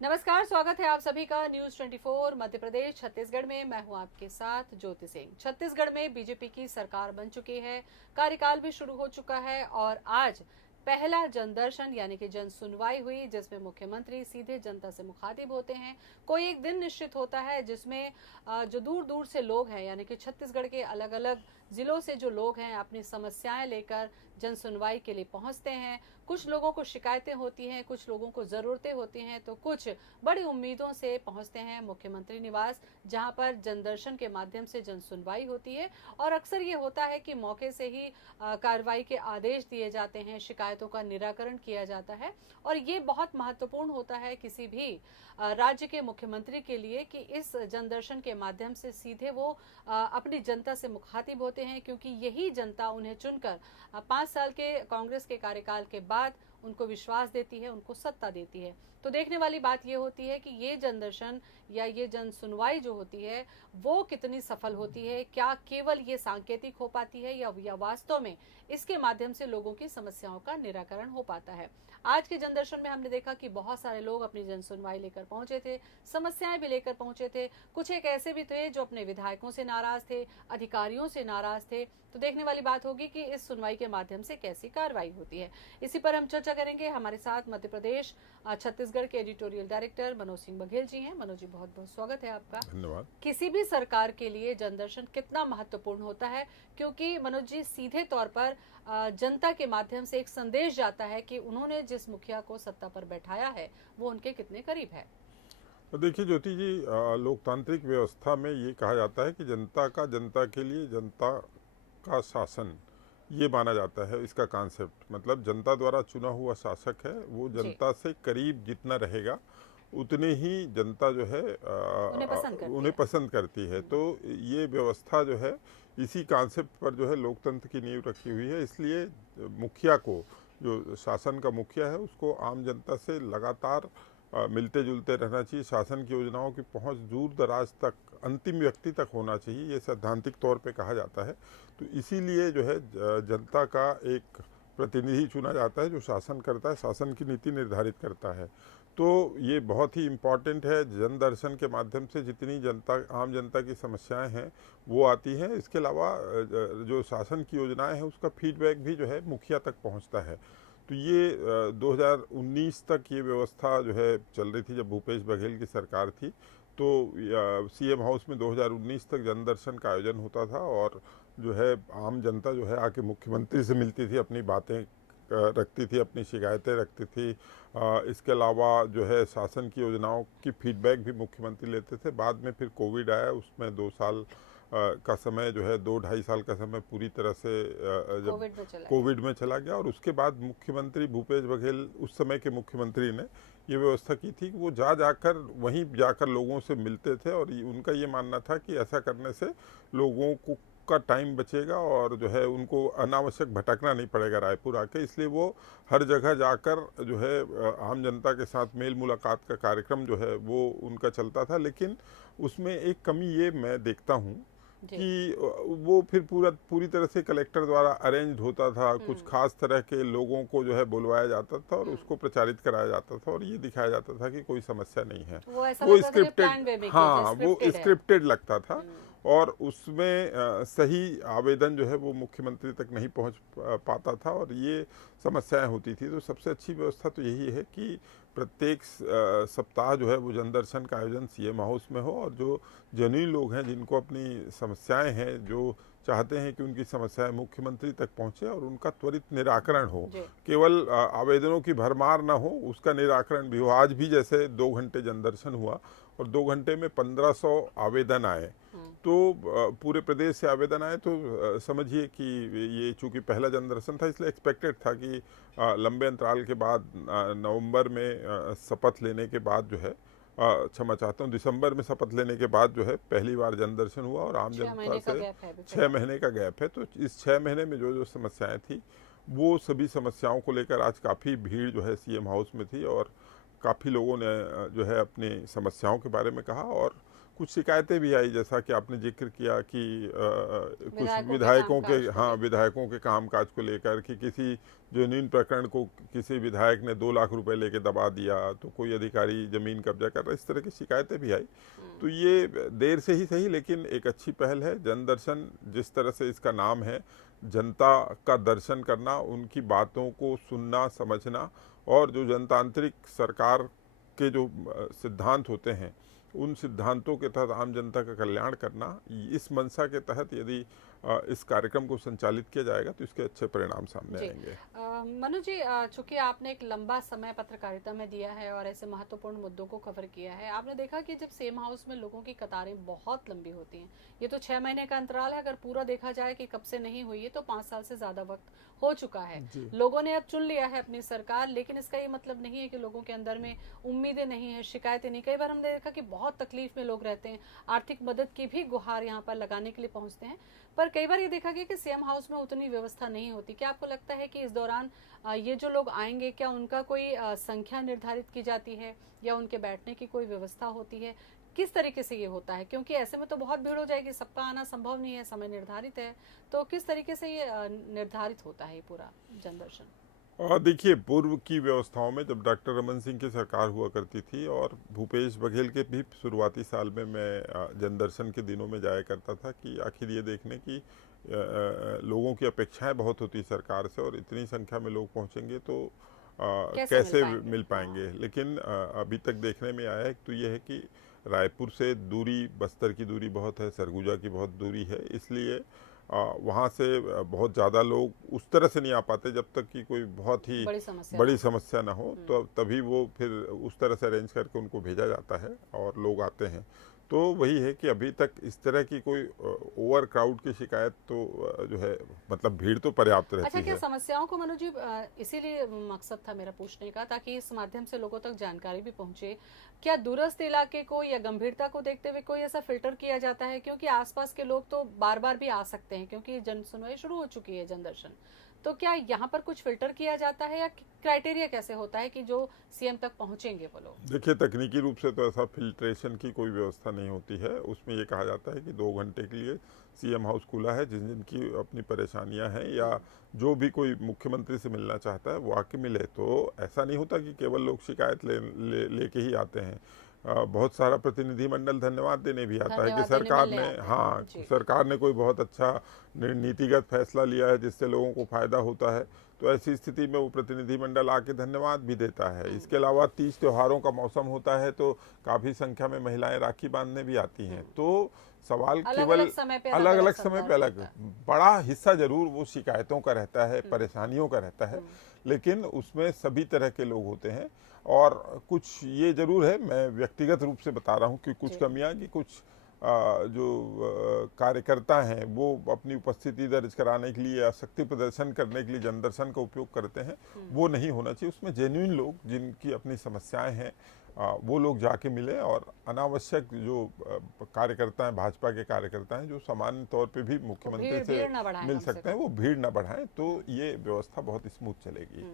नमस्कार, स्वागत है आप सभी का न्यूज 24 मध्य प्रदेश छत्तीसगढ़ में। मैं हूं आपके साथ ज्योति सिंह। छत्तीसगढ़ में बीजेपी की सरकार बन चुकी है, कार्यकाल भी शुरू हो चुका है और आज पहला जनदर्शन यानी कि जन सुनवाई हुई, जिसमें मुख्यमंत्री सीधे जनता से मुखातिब होते हैं। कोई एक दिन निश्चित होता है जिसमें जो दूर दूर से लोग हैं यानी कि छत्तीसगढ़ के अलग अलग जिलों से जो लोग हैं अपनी समस्याएं लेकर जन सुनवाई के लिए पहुंचते हैं। कुछ लोगों को शिकायतें होती हैं, कुछ लोगों को जरूरतें होती हैं, तो कुछ बड़ी उम्मीदों से पहुंचते हैं मुख्यमंत्री निवास, जहां पर जनदर्शन के माध्यम से जन सुनवाई होती है। और अक्सर ये होता है कि मौके से ही कार्रवाई के आदेश दिए जाते हैं, शिकायतों का निराकरण किया जाता है। और ये बहुत महत्वपूर्ण होता है किसी भी राज्य के मुख्यमंत्री के लिए कि इस जनदर्शन के माध्यम से सीधे वो अपनी जनता से मुखातिब होते हैं, क्योंकि यही जनता उन्हें चुनकर 5 साल के कांग्रेस के कार्यकाल के बाद उनको विश्वास देती है, उनको सत्ता देती है। तो देखने वाली बात ये होती है कि ये जनदर्शन या ये जन सुनवाई जो होती है वो कितनी सफल होती है। क्या केवल ये सांकेतिक हो पाती है या वास्तव में इसके माध्यम से लोगों की समस्याओं का निराकरण हो पाता है। आज के जनदर्शन में हमने देखा कि बहुत सारे लोग अपनी जन सुनवाई लेकर पहुंचे थे, समस्याएं भी लेकर पहुंचे थे। कुछ एक ऐसे भी थे जो अपने विधायकों से नाराज थे, अधिकारियों से नाराज थे। तो देखने वाली बात होगी कि इस सुनवाई के माध्यम से कैसी कार्रवाई होती है। इसी पर हम चर्चा करेंगे। हमारे साथ मध्य प्रदेश छत्तीसगढ़ के एडिटोरियल डायरेक्टर मनोज सिंह बघेल जी हैं। मनोज जी, बहुत बहुत स्वागत है आपका। धन्यवाद। किसी भी सरकार के लिए जनदर्शन कितना महत्वपूर्ण होता है, क्योंकि मनोज जी सीधे तौर पर जनता के माध्यम से एक संदेश जाता है कि उन्होंने जिस मुखिया को सत्ता पर बैठाया है वो उनके कितने करीब है। तो देखिए ज्योति जी, लोकतांत्रिक व्यवस्था में ये कहा जाता है कि जनता के लिए जनता का शासन, ये माना जाता है। इसका कॉन्सेप्ट मतलब जनता द्वारा चुना हुआ शासक है, वो जनता से करीब जितना रहेगा उतने ही जनता जो है उन्हें पसंद करती है। तो ये व्यवस्था जो है इसी कॉन्सेप्ट पर जो है लोकतंत्र की नींव रखी हुई है। इसलिए मुखिया को, जो शासन का मुखिया है, उसको आम जनता से लगातार मिलते जुलते रहना चाहिए। शासन की योजनाओं की पहुंच दूर दराज तक, अंतिम व्यक्ति तक होना चाहिए, ये सैद्धांतिक तौर पे कहा जाता है। तो इसीलिए जो है जनता का एक प्रतिनिधि चुना जाता है जो शासन करता है, शासन की नीति निर्धारित करता है। तो ये बहुत ही इम्पॉर्टेंट है। जन दर्शन के माध्यम से जितनी जनता, आम जनता की समस्याएं हैं वो आती हैं। इसके अलावा जो शासन की योजनाएं हैं उसका फीडबैक भी जो है मुखिया तक पहुंचता है। तो ये 2019 तक ये व्यवस्था जो है चल रही थी, जब भूपेश बघेल की सरकार थी। तो सीएम हाउस में 2019 तक जनदर्शन का आयोजन होता था और जो है आम जनता जो है आके मुख्यमंत्री से मिलती थी, अपनी बातें रखती थी, अपनी शिकायतें रखती थी। इसके अलावा जो है शासन की योजनाओं की फीडबैक भी मुख्यमंत्री लेते थे। बाद में फिर कोविड आया, उसमें 2 साल का समय जो है, 2-2.5 साल का समय पूरी तरह से जब कोविड में चला गया। और उसके बाद मुख्यमंत्री भूपेश बघेल, उस समय के मुख्यमंत्री ने ये व्यवस्था की थी कि वो जाकर वहीं जाकर लोगों से मिलते थे। और उनका ये मानना था कि ऐसा करने से लोगों को का टाइम बचेगा और जो है उनको अनावश्यक भटकना नहीं पड़ेगा रायपुर आके। इसलिए वो हर जगह जाकर जो है आम जनता के साथ मेल मुलाकात का कार्यक्रम जो है वो उनका चलता था। लेकिन उसमें एक कमी ये मैं देखता हूँ कि वो फिर पूरी तरह से कलेक्टर द्वारा अरेंज्ड होता था। कुछ खास तरह के लोगों को जो है बुलवाया जाता था और उसको प्रचारित कराया जाता था और ये दिखाया जाता था कि कोई समस्या नहीं है। वो स्क्रिप्टेड, हाँ, वो स्क्रिप्टेड लगता था। और उसमें सही आवेदन जो है वो मुख्यमंत्री तक नहीं पहुंच पाता था और ये समस्याएं होती थी। तो सबसे अच्छी व्यवस्था तो यही है कि प्रत्येक सप्ताह जो है वो जनदर्शन का आयोजन सीएम हाउस में हो और जो जनी लोग हैं, जिनको अपनी समस्याएं हैं, जो चाहते हैं कि उनकी समस्याएं मुख्यमंत्री तक पहुंचे और उनका त्वरित निराकरण हो, केवल आवेदनों की भरमार ना हो, उसका निराकरण भी हो। आज भी जैसे 2 घंटे जनदर्शन हुआ और 2 घंटे में 1500 आवेदन आए। तो पूरे प्रदेश से आवेदन आए। तो समझिए कि ये चूंकि पहला जनदर्शन था, इसलिए एक्सपेक्टेड था कि लंबे अंतराल के बाद नवंबर में शपथ लेने के बाद जो है, क्षमा चाहता हूँ, दिसंबर में शपथ लेने के बाद जो है पहली बार जनदर्शन हुआ और आम जनता से 6 महीने का गैप है। तो इस 6 महीने में जो समस्याएं थी वो सभी समस्याओं को लेकर आज काफ़ी भीड़ जो है सीएम हाउस में थी और काफ़ी लोगों ने जो है अपनी समस्याओं के बारे में कहा। और कुछ शिकायतें भी आई, जैसा कि आपने जिक्र किया कि कुछ विधायकों के विधायकों के कामकाज को लेकर कि किसी जेन्युइन प्रकरण को किसी विधायक ने 2 लाख रुपए लेके दबा दिया, तो कोई अधिकारी जमीन कब्जा कर रहा है, इस तरह की शिकायतें भी आई। तो ये देर से ही सही लेकिन एक अच्छी पहल है। जन दर्शन, जिस तरह से इसका नाम है, जनता का दर्शन करना, उनकी बातों को सुनना, समझना, और जो जनतांत्रिक सरकार के जो सिद्धांत होते हैं उन सिद्धांतों के तहत आम जनता का कल्याण करना, इस मंशा के तहत यदि इस कार्यक्रम को संचालित किया जाएगा तो इसके अच्छे परिणाम सामने आएंगे। मनु जी, चूंकि आपने एक लंबा समय पत्रकारिता में दिया है और ऐसे महत्वपूर्ण मुद्दों को कवर किया है, आपने देखा कि जब सीएम हाउस में लोगों की कतारें बहुत लंबी होती हैं, ये तो 6 महीने का अंतराल है, अगर पूरा देखा जाए कि कब से नहीं हुई है तो 5 साल से ज्यादा वक्त हो चुका है। लोगों ने अब चुन लिया है अपनी सरकार, लेकिन इसका ये मतलब नहीं है कि लोगों के अंदर में उम्मीदें नहीं है, शिकायतें नहीं। कई बार हमने देखा कि बहुत तकलीफ में लोग रहते हैं, आर्थिक मदद की भी गुहार यहाँ पर लगाने के लिए पहुंचते हैं, पर कई बार ये देखा गया कि सीएम हाउस में उतनी व्यवस्था नहीं होती। क्या आपको लगता है कि इस दौरान ये जो लोग आएंगे, क्या उनका कोई संख्या निर्धारित की जाती है या उनके बैठने की कोई व्यवस्था होती है? किस तरीके से ये होता है? क्योंकि ऐसे में तो बहुत भीड़ हो जाएगी, सबका आना संभव नहीं है, समय निर्धारित है, तो किस तरीके से ये निर्धारित होता है पूरा जनदर्शन? और देखिए, पूर्व की व्यवस्थाओं में जब डॉक्टर रमन सिंह की सरकार हुआ करती थी और भूपेश बघेल के भी शुरुआती साल में मैं जनदर्शन के दिनों में जाया करता था कि आखिर ये देखने की लोगों की अपेक्षाएं बहुत होती सरकार से, और इतनी संख्या में लोग पहुंचेंगे तो कैसे मिल पाएंगे। लेकिन अभी तक देखने में आया है तो ये है कि रायपुर से दूरी, बस्तर की दूरी बहुत है, सरगुजा की बहुत दूरी है, इसलिए वहाँ से बहुत ज़्यादा लोग उस तरह से नहीं आ पाते जब तक कि कोई बहुत ही बड़ी समस्या ना हो, तो तभी वो फिर उस तरह से अरेंज करके उनको भेजा जाता है और लोग आते हैं। तो वही है कि अभी तक इस तरह की कोई ओवर क्राउड की शिकायत तो जो है, मतलब भीड़ तो पर्याप्त रहती है। अच्छा, क्या समस्याओं को मनु जी, इसीलिए मकसद था मेरा पूछने का, ताकि इस माध्यम से लोगों तक जानकारी भी पहुंचे, क्या दूरस्थ इलाके को या गंभीरता को देखते हुए कोई ऐसा फिल्टर किया जाता है? क्योंकि आसपास के लोग तो बार बार भी आ सकते हैं, क्योंकि जन सुनवाई शुरू हो चुकी है, जनदर्शन, तो क्या यहाँ पर कुछ फिल्टर किया जाता है या क्राइटेरिया कैसे होता है कि जो सीएम तक पहुंचेंगे वो लोग? देखिए, तकनीकी रूप से तो ऐसा फिल्ट्रेशन की कोई व्यवस्था नहीं होती है। उसमें ये कहा जाता है कि 2 घंटे के लिए सीएम हाउस खुला है, जिन जिनकी अपनी परेशानियां हैं या जो भी कोई मुख्यमंत्री से मिलना चाहता है वो आके मिले। तो ऐसा नहीं होता कि केवल लोग शिकायत लेके ही आते हैं। बहुत सारा प्रतिनिधिमंडल धन्यवाद देने भी आता है कि सरकार ने कोई बहुत अच्छा नीतिगत फैसला लिया है जिससे लोगों को फायदा होता है, तो ऐसी स्थिति में वो प्रतिनिधिमंडल आके धन्यवाद भी देता है। इसके अलावा 30 त्योहारों का मौसम होता है तो काफ़ी संख्या में महिलाएं राखी बांधने भी आती हैं। तो सवाल केवल अलग अलग समय पे अलग, बड़ा हिस्सा जरूर वो शिकायतों का रहता है, परेशानियों का रहता है, लेकिन उसमें सभी तरह के लोग होते हैं। और कुछ ये जरूर है, मैं व्यक्तिगत रूप से बता रहा हूँ कि कुछ कमियां, कि कुछ जो कार्यकर्ता हैं वो अपनी उपस्थिति दर्ज कराने के लिए या शक्ति प्रदर्शन करने के लिए जनदर्शन का उपयोग करते हैं, वो नहीं होना चाहिए। उसमें जेन्युइन लोग जिनकी अपनी समस्याएं हैं वो लोग जाके मिले, और अनावश्यक जो कार्यकर्ता हैं, भाजपा के कार्यकर्ता हैं जो सामान्य तौर पे भी मुख्यमंत्री से मिल सकते हैं, वो भीड़ न बढ़ाएं, तो ये व्यवस्था बहुत स्मूथ चलेगी।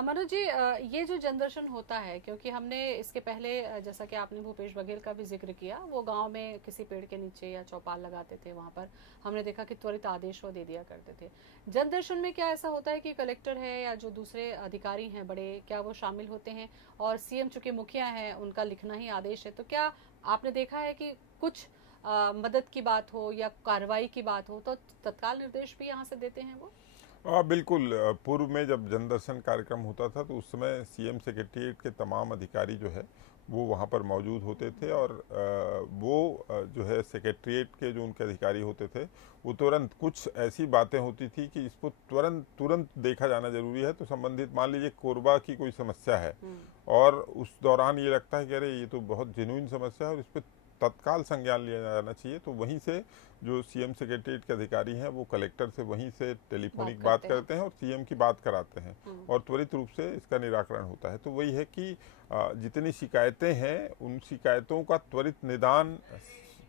मनु जी, ये जो जनदर्शन होता है, क्योंकि हमने इसके पहले, जैसा कि आपने भूपेश बघेल का भी जिक्र किया, वो गांव में किसी पेड़ के नीचे या चौपाल लगाते थे, वहां पर हमने देखा कि त्वरित आदेश वो दे दिया करते थे। जनदर्शन में क्या ऐसा होता है कि कलेक्टर है या जो दूसरे अधिकारी हैं बड़े, क्या वो शामिल होते हैं? और सीएम चूंकि मुखिया हैं, उनका लिखना ही आदेश है, तो क्या आपने देखा है कि कुछ मदद की बात हो या कार्रवाई की बात हो तो तत्काल निर्देश भी यहाँ से देते हैं वो? बिल्कुल। पूर्व में जब जनदर्शन कार्यक्रम होता था तो उस समय सीएम सेक्रेटरीट के तमाम अधिकारी जो है वो वहाँ पर मौजूद होते थे, और वो जो है सेक्रेटरीट के जो उनके अधिकारी होते थे वो तुरंत, कुछ ऐसी बातें होती थी कि इसको तुरंत देखा जाना जरूरी है, तो संबंधित, मान लीजिए कोरबा की कोई समस्या है और उस दौरान ये लगता है कि अरे ये तो बहुत जेन्युइन समस्या है और इस पर तत्काल संज्ञान लिया जाना चाहिए, तो वहीं से जो सीएम सेक्रेटरीट के अधिकारी हैं वो कलेक्टर से वहीं से टेलीफोनिक बात करते हैं और सीएम की बात कराते हैं, और त्वरित रूप से इसका निराकरण होता है। तो वही है कि जितनी शिकायतें हैं उन शिकायतों का त्वरित निदान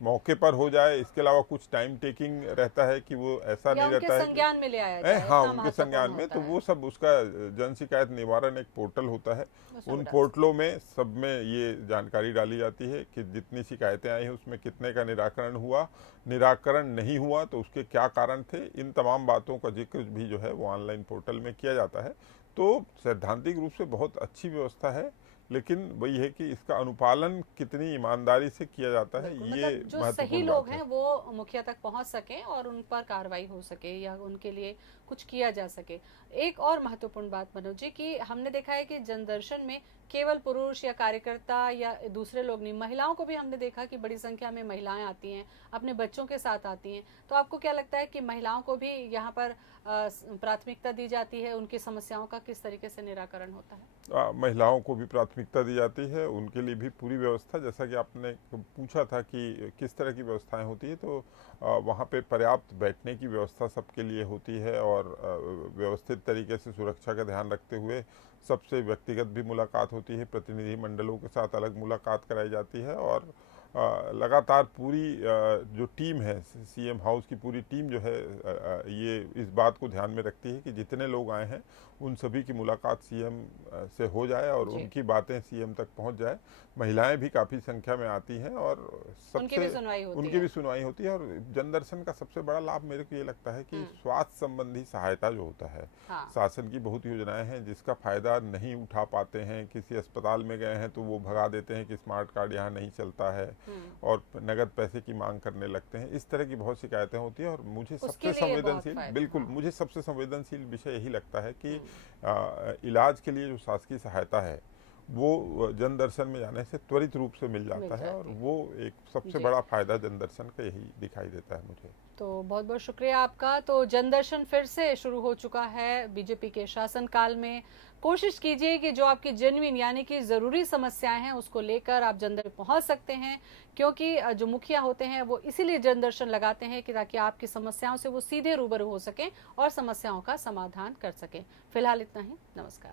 मौके पर हो जाए, इसके अलावा कुछ टाइम टेकिंग रहता है कि वो ऐसा या नहीं उनके रहता है संज्ञान में ले आया कि जाए, हाँ, इतना उनके महत्वपूर्ण संज्ञान में, होता तो है। वो सब उसका जन शिकायत निवारण एक पोर्टल होता है, उसमें उन बता पोर्टलों में सब में ये जानकारी डाली जाती है कि जितनी शिकायतें आई हैं उसमें कितने का निराकरण हुआ, निराकरण नहीं हुआ तो उसके क्या कारण थे, इन तमाम बातों का जिक्र भी जो है वो ऑनलाइन पोर्टल में किया जाता है। तो सैद्धांतिक रूप से बहुत अच्छी व्यवस्था है, लेकिन वही है कि इसका अनुपालन कितनी ईमानदारी से किया जाता है, बिल्कुल, ये मतलब जो सही महत्वपूर्ण लोग बात है। हैं वो मुखिया तक पहुंच सकें और उन पर कार्रवाई हो सके या उनके लिए कुछ किया जा सके। एक और महत्वपूर्ण बात मनोज जी कि हमने देखा है कि जनदर्शन में केवल पुरुष या कार्यकर्ता या दूसरे लोग नहीं, महिलाओं को भी हमने देखा कि बड़ी संख्या में महिलाएं आती हैं, अपने बच्चों के साथ आती हैं। तो आपको क्या लगता है कि महिलाओं को भी यहाँ पर प्राथमिकता दी जाती है, उनकी समस्याओं का किस तरीके से निराकरण होता है? महिलाओं को भी प्राथमिकता दी जाती है, उनके लिए भी पूरी व्यवस्था, जैसा कि आपने पूछा था कि किस तरह की व्यवस्थाएं होती है, तो वहाँ पे पर्याप्त बैठने की व्यवस्था सबके लिए होती है और व्यवस्थित तरीके से सुरक्षा का ध्यान रखते हुए सबसे व्यक्तिगत भी मुलाकात होती है, प्रतिनिधि मंडलों के साथ अलग मुलाकात कराई जाती है और लगातार पूरी जो टीम है, सीएम हाउस की पूरी टीम जो है ये इस बात को ध्यान में रखती है कि जितने लोग आए हैं उन सभी की मुलाकात सीएम से हो जाए और जी। उनकी बातें सीएम तक पहुंच जाए। महिलाएं भी काफ़ी संख्या में आती हैं और उनकी भी सबसे सुनवाई होती उनकी है। भी सुनवाई होती है। और जनदर्शन का सबसे बड़ा लाभ मेरे को ये लगता है कि स्वास्थ्य संबंधी सहायता जो होता है, हाँ। शासन की बहुत योजनाएं हैं जिसका फायदा नहीं उठा पाते हैं, किसी अस्पताल में गए हैं तो वो भगा देते हैं कि स्मार्ट कार्ड यहाँ नहीं चलता है और नगद पैसे की मांग करने लगते हैं। इस तरह की बहुत शिकायतें होती हैं और मुझे उसके सबसे लिए बहुत संवेदनशील, फायदा, बिल्कुल हाँ। मुझे सबसे संवेदनशील विषय यही लगता है कि इलाज के लिए जो शासकीय सहायता है वो जनदर्शन में जाने से त्वरित रूप से मिल जाता है और वो एक सबसे जी। बड़ा फायदा जनदर्शन का यही दिखाई देता है मुझे। तो बहुत बहुत शुक्रिया आपका। तो जनदर्शन फिर से शुरू हो चुका है बीजेपी के शासनकाल में। कोशिश कीजिए कि जो आपकी जेन्युइन यानी कि ज़रूरी समस्याएं हैं उसको लेकर आप जनदर्शन पहुंच सकते हैं, क्योंकि जो मुखिया होते हैं वो इसीलिए जनदर्शन लगाते हैं कि ताकि आपकी समस्याओं से वो सीधे रूबरू हो सकें और समस्याओं का समाधान कर सकें। फिलहाल इतना ही, नमस्कार।